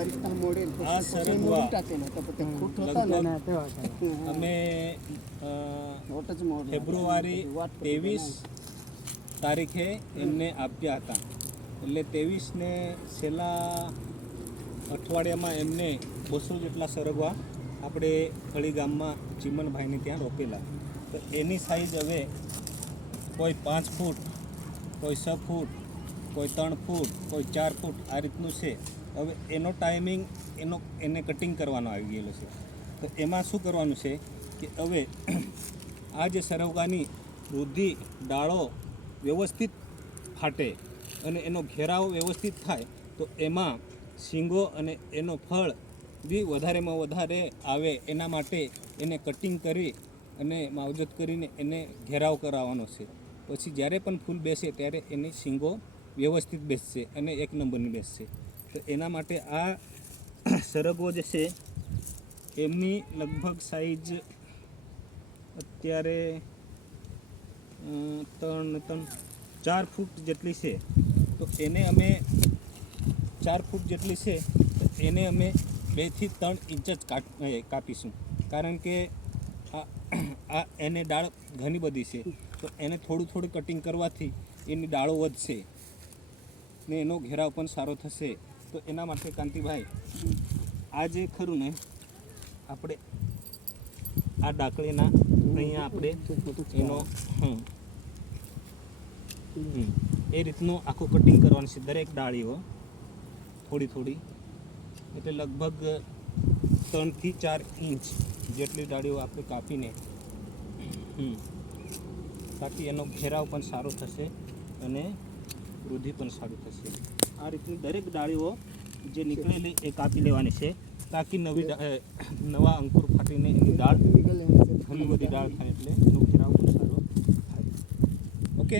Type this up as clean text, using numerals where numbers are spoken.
આ સરગવા અમે ફેબ્રુઆરી 23 તારીખે એમને આપ્યા હતા. એટલે 23ને છેલ્લા અઠવાડિયામાં એમને 200 જેટલા સરગવા આપણે ફળી ગામમાં ચીમનભાઈને ત્યાં રોપેલા. તો એની સાઈઝ હવે કોઈ 5 ફૂટ, કોઈ 6 ફૂટ, કોઈ 3 ફૂટ, કોઈ 4 ફૂટ આ રીતનું છે. હવે એનો ટાઈમિંગ એને કટિંગ કરવાનો આવી ગયેલો છે. તો એમાં શું કરવાનું છે કે હવે આ જે સરગવાની વૃદ્ધિ ડાળો વ્યવસ્થિત ફાટે અને એનો ઘેરાવ વ્યવસ્થિત થાય તો એમાં શીંગો અને એનો ફળ બી વધારેમાં વધારે આવે. એના માટે એને કટિંગ કરી અને માવજત કરીને એને ઘેરાવ કરાવવાનો છે. પછી જ્યારે પણ ફૂલ બેસે ત્યારે એની શીંગો વ્યવસ્થિત બેસશે અને એક નંબરની બેસશે. તો એના માટે આ સરગવો જે છે એમની લગભગ સાઈઝ અત્યારે 4 ફૂટ જેટલી છે. તો એને અમે 4 ફૂટ જેટલી છે તો એને અમે 2 થી 3 ઇંચ જ કાપીશું. કારણ કે આ એને ડાળ ઘણી બધી છે તો એને થોડું કટિંગ કરવાથી એની ડાળો વધશે ને એનો ઘેરાવ પણ સારો થશે. તો એના માટે કાંતિભાઈ આ જે ખરું ને આપણે આ ડાકલીના અહીંયા આપણે એનો એ રીતનું આખું કટિંગ કરવાનું છે. દરેક ડાળીઓ થોડી એટલે લગભગ 3 થી 4 ઇંચ જેટલી ડાળીઓ આપણે કાપીને તાકી એનો ઘેરાવ પણ સારો થશે અને વૃદ્ધિ પણ સારી થશે. આ રીતની દરેક ડાળીઓ જે નીકળેલી એ કાપી લેવાની છે તાકી નવા અંકુર ફાટીને એની ડાળ ઘણી બધી ડાળ થાય એટલે એનો ઘેરાવ પણ સારો થાય. ઓકે.